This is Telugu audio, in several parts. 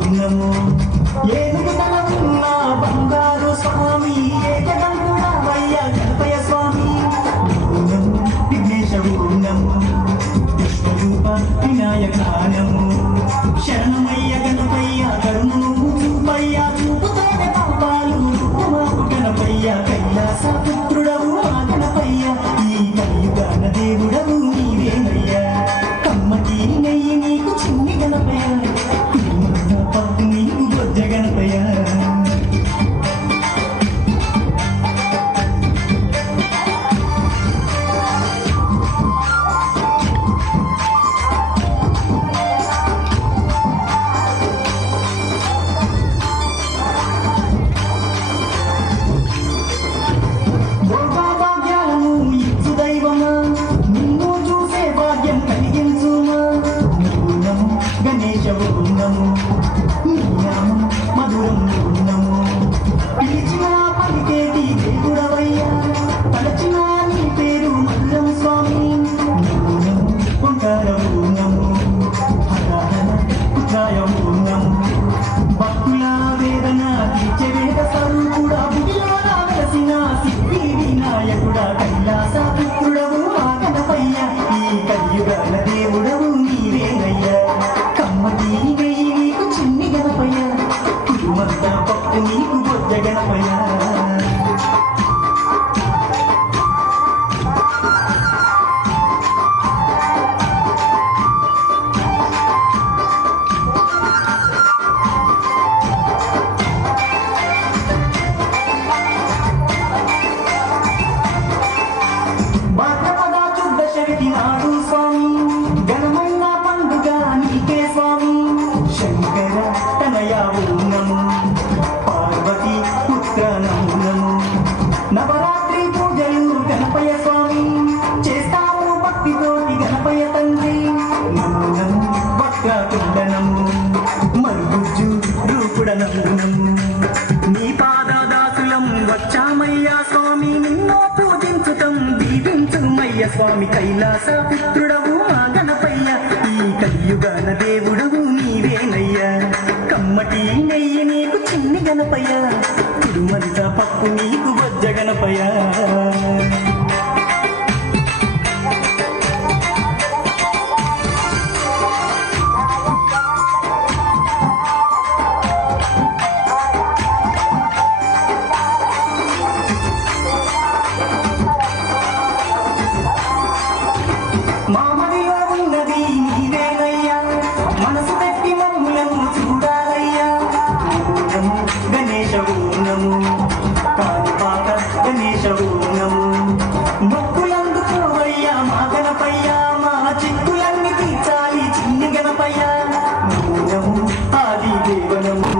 ఉన్నము ఏనుగు తల ఉన్న బంగారు స్వామి ఏకదంతుడవయ్య గణపయ్య స్వామి ఉన్నము విఘ్నేశవు ఉన్నము విష్ణురూప వినాయకానము శరణమయ్య గణపయ్య కరుణము చూపయ్య చూపుతోనే పాపాలు రూపమాపు గణపయ్య కైలాస పుత్రుడవు మా గణపయ్య ఈ కలియుగాన దేవుడవు నీవేనయ్యా కమ్మటి నెయ్యి నీకు చిన్ని గణపయ్య పప్పు నీకు బొజ్జ గణపయ్య భక్తుల వేదన తీర్చవేద స్వరూపుడా బుడిలోన వెలసిన సిద్ధి వినాయకుడా కైలాస పుత్రుడవు మా గణపయ్య ఈ కలియుగాల దేవుడవు నీవేనయ్యా కమ్మటి నెయ్యి నీకు చిన్ని గణపయ్య కుటుంబంతా పప్పు నీకు బొజ్జ గణపయ్య నాడు స్వామి ఘనమైన పండుగ నీకే స్వామి శంకర తనయా ఉన్నము పార్వతి పుత్ర నమూనము నవరాత్రి పూజలు గణపయ్య స్వామి చేస్తాము భక్తితోటి గణపయ్య తండ్రి నమూనము వక్రకుండనము మరుగుజ్జు రూపుడ నమూనము నీ పాదదాసులం వచ్చామయ్యా స్వామి నిన్నో పూజించుతం దీవించుమయ్య స్వామి కైలాస పుత్రుడవు మా గణపయ్య ఈ కలియుగాన దేవుడవు నీవేనయ్యా కమ్మటి నెయ్యి నీకు చిన్ని గణపయ్య కుడుమంత పప్పు నీకు బొజ్జ గణపయ్య కాణిపాక గణేశవు నము భక్తులందుకు అయ్యా మా గణపయ్య మా చిక్కులన్నీ తీర్చాలి చిన్ని గణపయ్య నమో ఆది దేవనము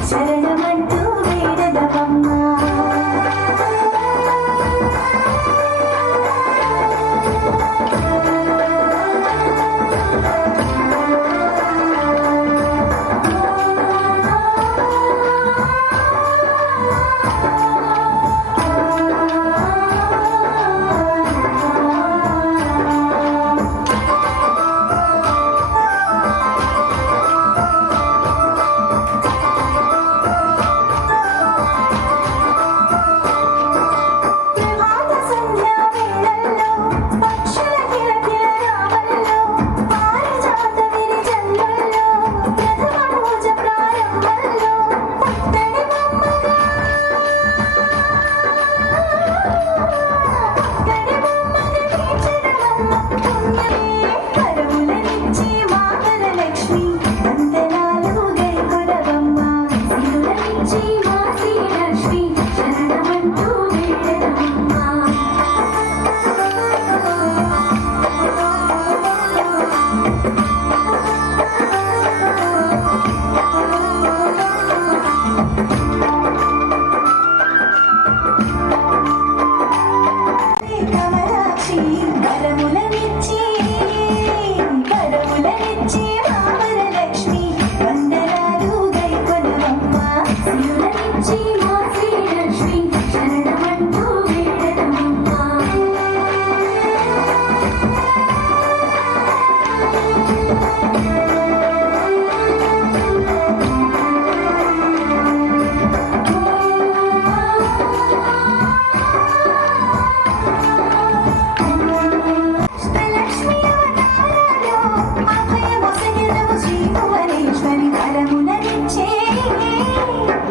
శరణమంటూ వేడదవమ్మ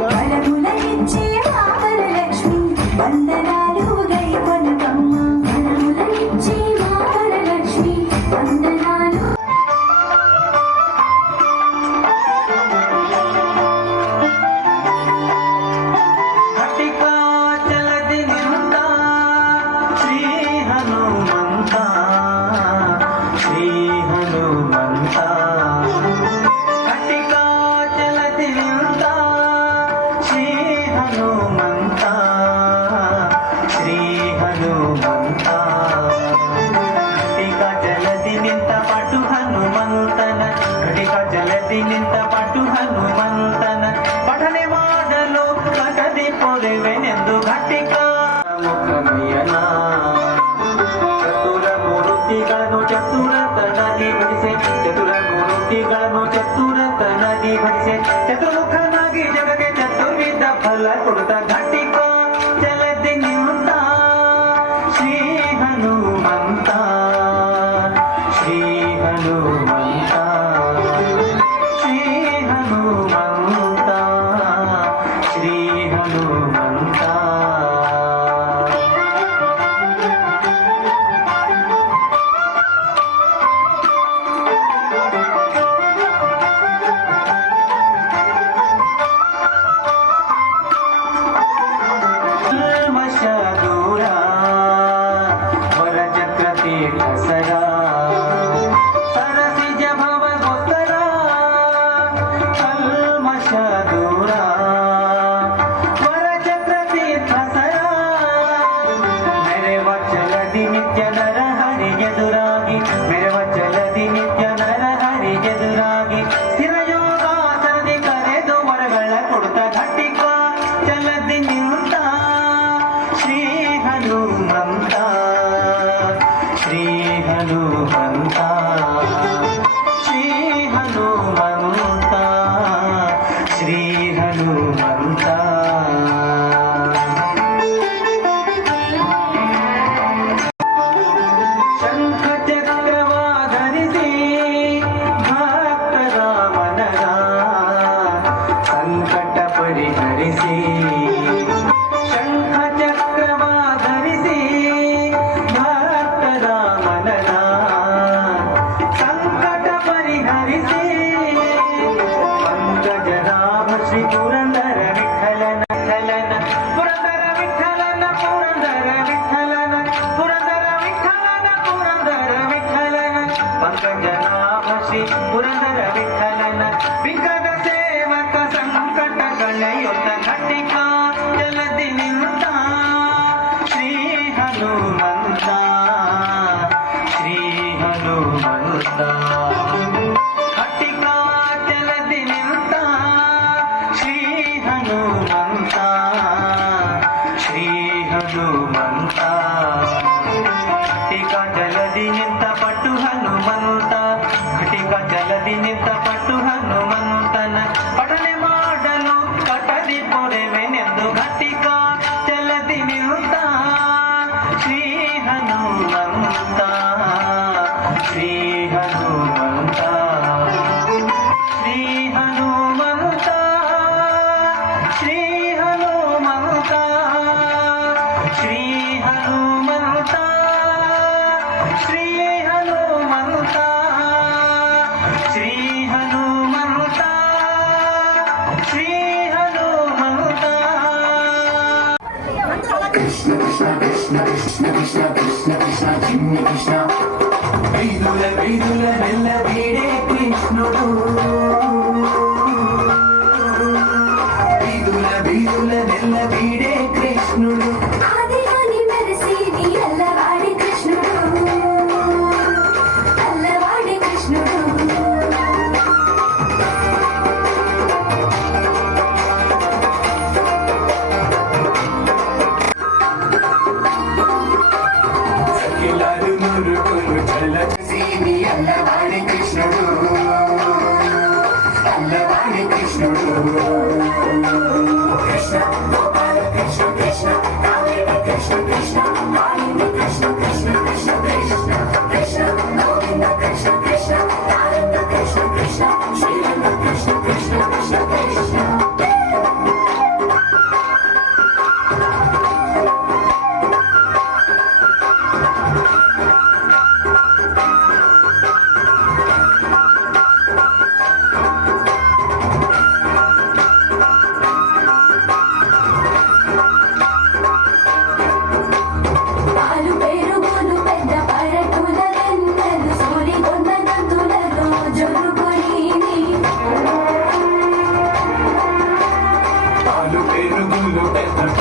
వరములనిచ్చే మా వరలక్ష్మి వందనాలు గైకొనకమ్మ వరములనిచ్చే మా వరలక్ష్మి వందనాలు ನಿಂತ ಪಟ್ಟು ಹನುಮಂತನ ಪಠನೆ ಮಾಡಲು ಕಟದಿ ಪೊರೆವೆನೆಂದು ಘಟಿಕ ಮುಖಮಯ್ಯನ ಚತುರ ಮೂರ್ತಿಗಳನ್ನು ಚತುರತನದಿ ಭಜಿಸೆ ಚತುರ ಮೂರ್ತಿಗಳನ್ನು ಚತುರತನದಿ ಭಜಿಸೆ ಚತುರ್ಮುಖನಾಗಿ ಜಗಕ್ಕೆ ಚತುರ್ವಿಧ ಫಲ ಕೊಡುತ್ತ ಘಟಿಕ ಜಲದಿ ನಿಂತ ಶ್ರೀ ಹನುಮಂತ ಶ್ರೀ ಹನುಮಂತ ಪುರಂದರ ವಿಠಲನ ವಿಕಟ ಸೇವಕ ಸಂಕಟಗಳೆಯೊತ್ತ ಘಟಿಕ ಜಲದಿ ನಿಂತ ಶ್ರೀ ಹನುಮಂತ ಶ್ರೀ ಹನುಮಂತ ಘಟಿಕ ಜಲದಿ ನಿಂತ ಶ್ರೀ ಹನುಮಂತ ಶ್ರೀ ಹನುಮಂತ ಘಟಿಕ ಜಲದಿ ನಿಂತ ಪಟ್ಟು ಹನುಮಂತ ಜಲದಿ ನಿಂತ ಪಟ್ಟು ಹನುಮಂತನ ಪಠನೆ ಮಾಡಲು ಕಟದಿ ಪೊರೆವೆನೆಂದು ಘಟಿಕ ಜಲದಿ ನಿಂತ ಶ್ರೀ ಹನುಮಂತ ಶ್ರೀ ಹನುಮಂತ ಶ್ರೀ ಹನುಮಂತ ಶ್ರೀ ಹನುಮಂತ ಶ್ರೀ ಹನುಮಂತ ಶ್ರೀ ಹನುಮಂತ ಶ್ರೀ ಹನುಮಂತ ಶ್ರೀ ಹನುಮಂತ ಕೃಷ್ಣ ಕೃಷ್ಣ ಕೃಷ್ಣ ಕೃಷ್ಣ ಕೃಷ್ಣ ಕೃಷ್ಣ ಕೃಷ್ಣ ಚಿನ್ನ ಕೃಷ್ಣ ಬೈದುಲ ಬೈದುಲ ನೆಲ್ಲ ಬೀಡೆ ಕೃಷ್ಣುಡು ಬೈದುಲ ಬೈದುಲ ನೆಲ್ಲ ಬೀಡೆ ಕೃಷ್ಣುಡು ఆదిలోని మెరిసేది అల్లవాడి కృష్ణుడు అల్లవాడి కృష్ణుడు సఖిలాలు మురుకులు చల్లసీని అల్లవాడి కృష్ణుడు అల్లవాడి కృష్ణుడు కృష్ణ గోపాల కృష్ణ కృష్ణ కావేరి కృష్ణ కృష్ణ కాళింది కృష్ణ కృష్ణ కృష్ణ కృష్ణ కృష్ణ గోవింద కృష్ణ కృష్ణ నారాయణ కృష్ణ కృష్ణ శ్రీరంగ కృష్ణ కృష్ణ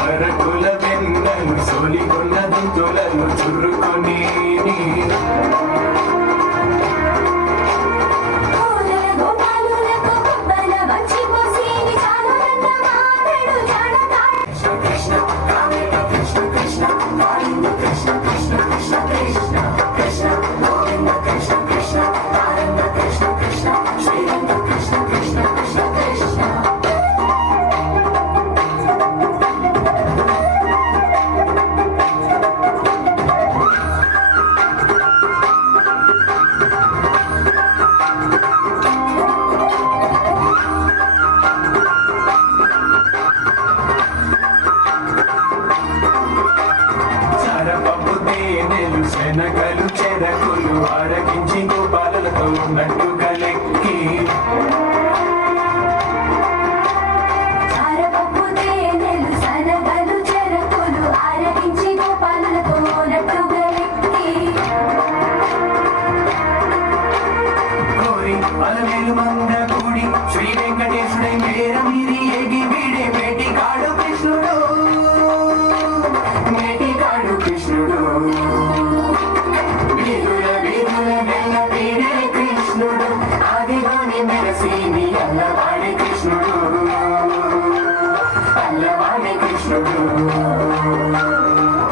సరకుల వెన్నెలు సోలికొన్న దుంతులను చురుకొని పూల గోపాలులకు కొబ్బల వచ్చి పోసేని చాలునంత మానడు జాడతాడు కృష్ణ కావేరి కృష్ణ కృష్ణ వారిందు కృష్ణ కృష్ణ కృష్ణ కృష్ణ కృష్ణ గోవింద కృష్ణ కృష్ణ ఆనంద కృష్ణ కృష్ణ శ్రీరంగ కృష్ణ కృష్ణ కృష్ణ కృష్ణ చరపపు తేనెలు శనగలు చెరకులు ఆరగించి గోపాలతో ఉన్నట్టుగా లెక్కి చారపప్పు తేనెలు సనగలు చెరకులు ఆరగించి గోపాలులతో నట్టుగా ఎక్కి కోరి అలమేలు మంద కూడి శ్రీ వెంకటేశుడై మేర మీరి ఎగి వీడే మేటికాడు కృష్ణుడు మేటికాడు కృష్ణుడు వీధుల వీధుల నెల వీడే కృష్ణుడు ఆదిలోని మెరసీని అల్లవాడి కృష్ణుడు అల్లవాడి కృష్ణుడు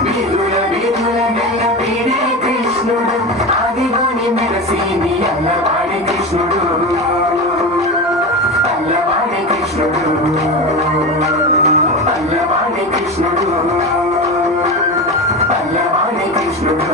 వీధుల వీధుల నెల వీడే కృష్ణుడు ఆదిలోని మెరసీని అల్లవాడి కృష్ణుడు అల్లవాడి కృష్ణుడు అల్లవాడి కృష్ణుడు అల్లవాడి కృష్ణుడు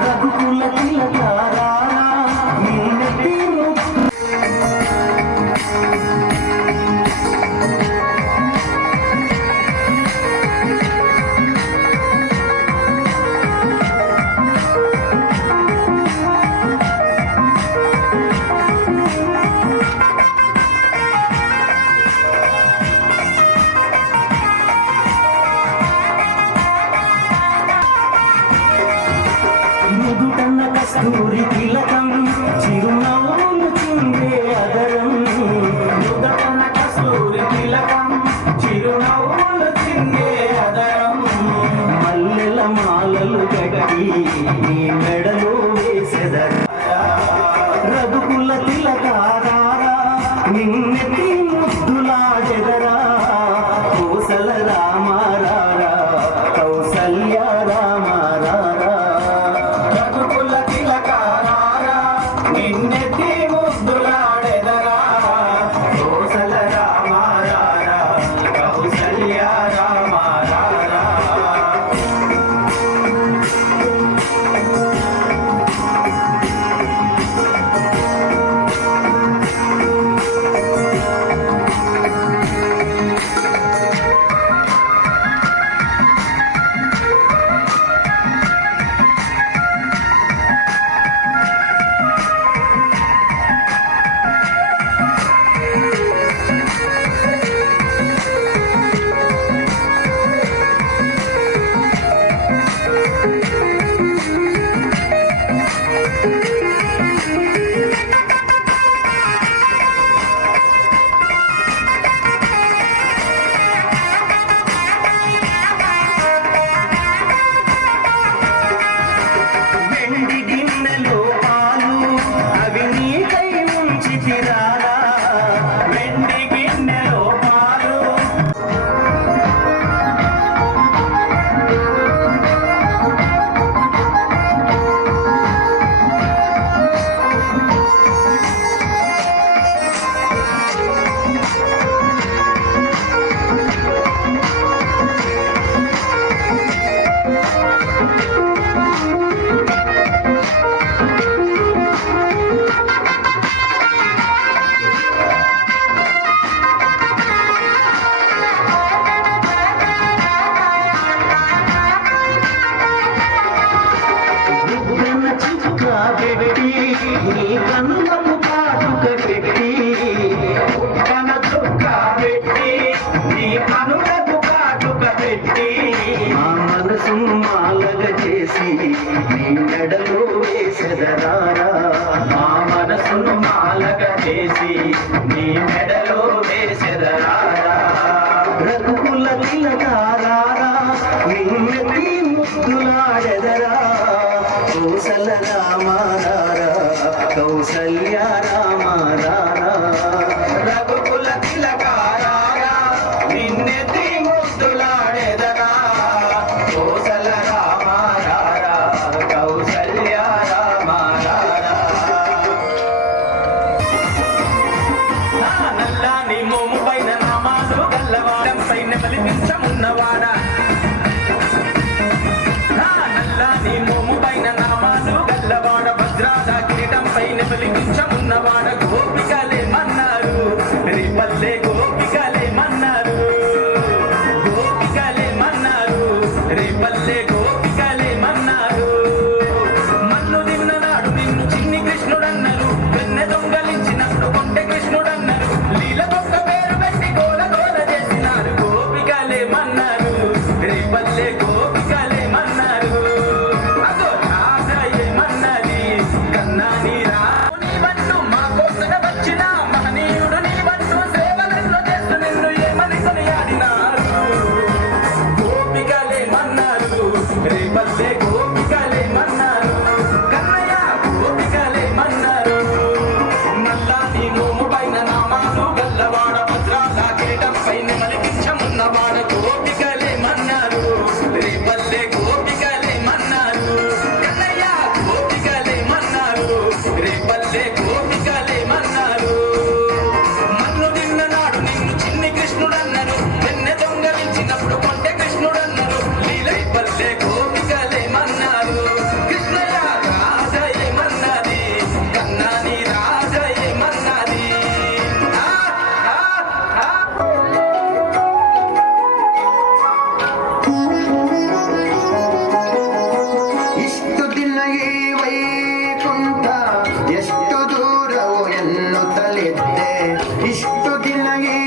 రఘుకుల తిలకారా నిన్నటి ముదుటన్న కస్తూరి తిలకం చిరునవ్వును చిందే అదరం ముదుటన్న కస్తూరి తిలకం చిరునవ్వును చిందే అదరం మల్లెల మాలలు గట్టి నీ మెడలో వేసెదరా రఘుకుల తిలకారా నిన్నెత్తి ముద్దులాడెదరా కోసల రామారారా కౌసల్య రామారారా రఘుకుల తిలకారా నిన్నెత్తి ముద్దులాడెదరా కోసల రామారారా కౌసల్య రామారారా నీ మెడలో వేసెదరారా రఘుకుల తిలకారారా నిన్నెత్తి ముద్దులాడెదరా కౌసల రామారారా కౌసల్య రామారారా రఘుకుల తిలకారారా నిన్నెత్తి ముద్దులాడెదరా కౌసల రామారారా కౌసల్య రామారారా నల్లాని మోము పైన నామాలు గల్లవాడం పైన బలిపించమున్నవాడా నల్లాని మోము పైన నామాలు గల్లవాడ భద్రాద కిరీటం పైన బలిపించమున్నవాడ గోపికలే మన్నారు రేపల్లె గోపికలే మన్నారు గోపికలే మన్నారు రేపల్లె గోపికలే మన్నారు మన్ను తిన్ననాడు నిన్ను చిన్ని కృష్ణుడన్నారు వెన్నె దొంగలించినప్పుడు కొంటె కృష్ణుడన్నారు లీలకొక్క పేరు పెట్టి గోల గోల చేసినారు గోపికలే మన్నారు రేపల్లె గోపికలే మన్నారు అదో రాజయ్యమన్నది కన్నా నీ రామునివంటూ మా కోసన వచ్చిన మహనీయుడు నీవంటూ సేవలెన్నో చేస్తూ నిన్ను ఏమని కొనియాడినారు గోపికలే మన్నారు రేపల్లె గోపికలే మన్నారు కన్నయ్య గోపికలే మన్నారు నల్లాని మోము పైన నామాలు గల్లవాడ భద్రాల కిరీటం పైన మలిపించమున్నవాడ గోపికలే మన్నారు రేపల్లె గోపికలే మన్నారు కన్నయ్య గోపికలే మన్నారు రేపల్లె గోపికలే మన్నారు మన్ను తిన్ననాడు నిన్ను చిన్ని కృష్ణుడన్నారు వెన్నె దొంగలించినప్పుడు కొంటె కృష్ణుడన్నారు లీలైపల్లె గోపికలే మన్నారు కృష్ణయ్య రాజయ్యమన్నది కన్నా నీ రాజయ్యమన్నది ఆ, ఆ, ఆ. ಇಷ್ಟು ದಿನ ಈ ವೈಕುಂಠ ಎಷ್ಟು ದೂರವು ಎನ್ನುತ್ತಲಿದ್ದೆ ಇಷ್ಟು ದಿನ ಈ